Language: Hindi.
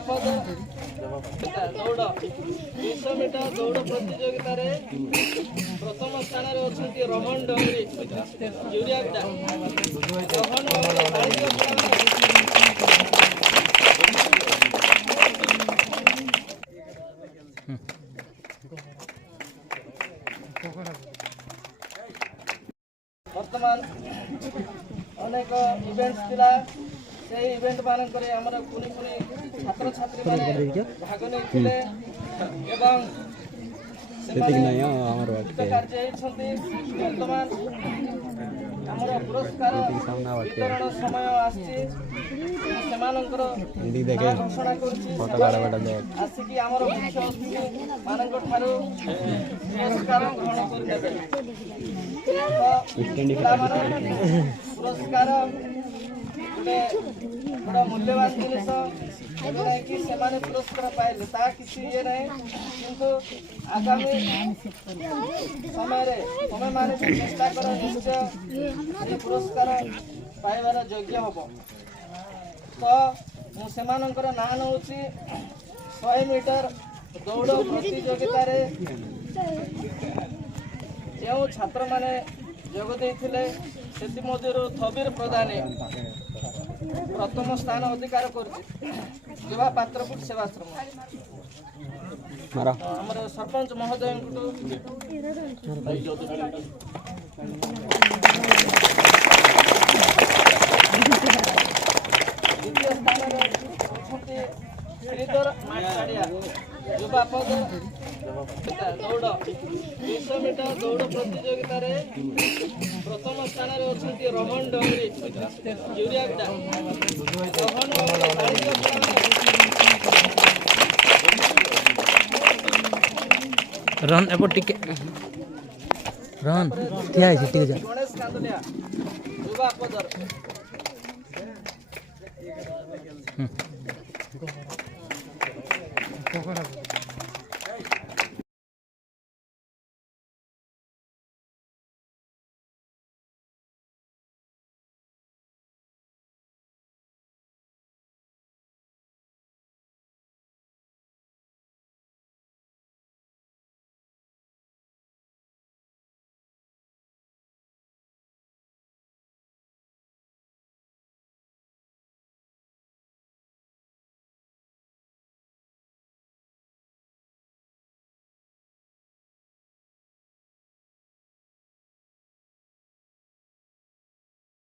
युवापद दौड़ 200 मीटर दौड़ प्रतियोगिता प्रथम स्थान में अच्छा रोहन डोंगरी यूरिया रोहन बर्तमान अनेक इवेंट्स थिला से इवेंट मानकर आमर कुनी कुनी छात्र छात्री माने भाग नहीं एवं बर्तमान आमर पुरस्कार वितरण समय घोषणा आसिकी आमर मुख्य अतिथि मानक ठारू पुरस्कार ग्रहण करने पुरस्कार गोटे मूल्यवान जिनिस कि से पुरस्कार पाइले ता किसी ये नहीं किंतु आगामी समय तुम्हें माने भी चेष्टा कर निश्चय ये पुरस्कार पाइबार योग्य हम तो मुझे ना नौ 100 मीटर दौड़ प्रतियोगिता जो छात्र माने जोग देइथिले सेति मध्यरु थबीर प्रधान प्रथम स्थान अधिकार करछि युवा पात्रपुर सेवाश्रम हमर सरपंच महोदय द्वितीय स्थान श्रीधर माटाड़िया युवापद दौड़ 200 मीटर दौड़ प्रतियोगिता प्रथम स्थान में अच्छा रोहन डोंगरी यूरिया रोहन रन एपट टिके रन ठिया है टिके जा गणेश कांदलिया युवापद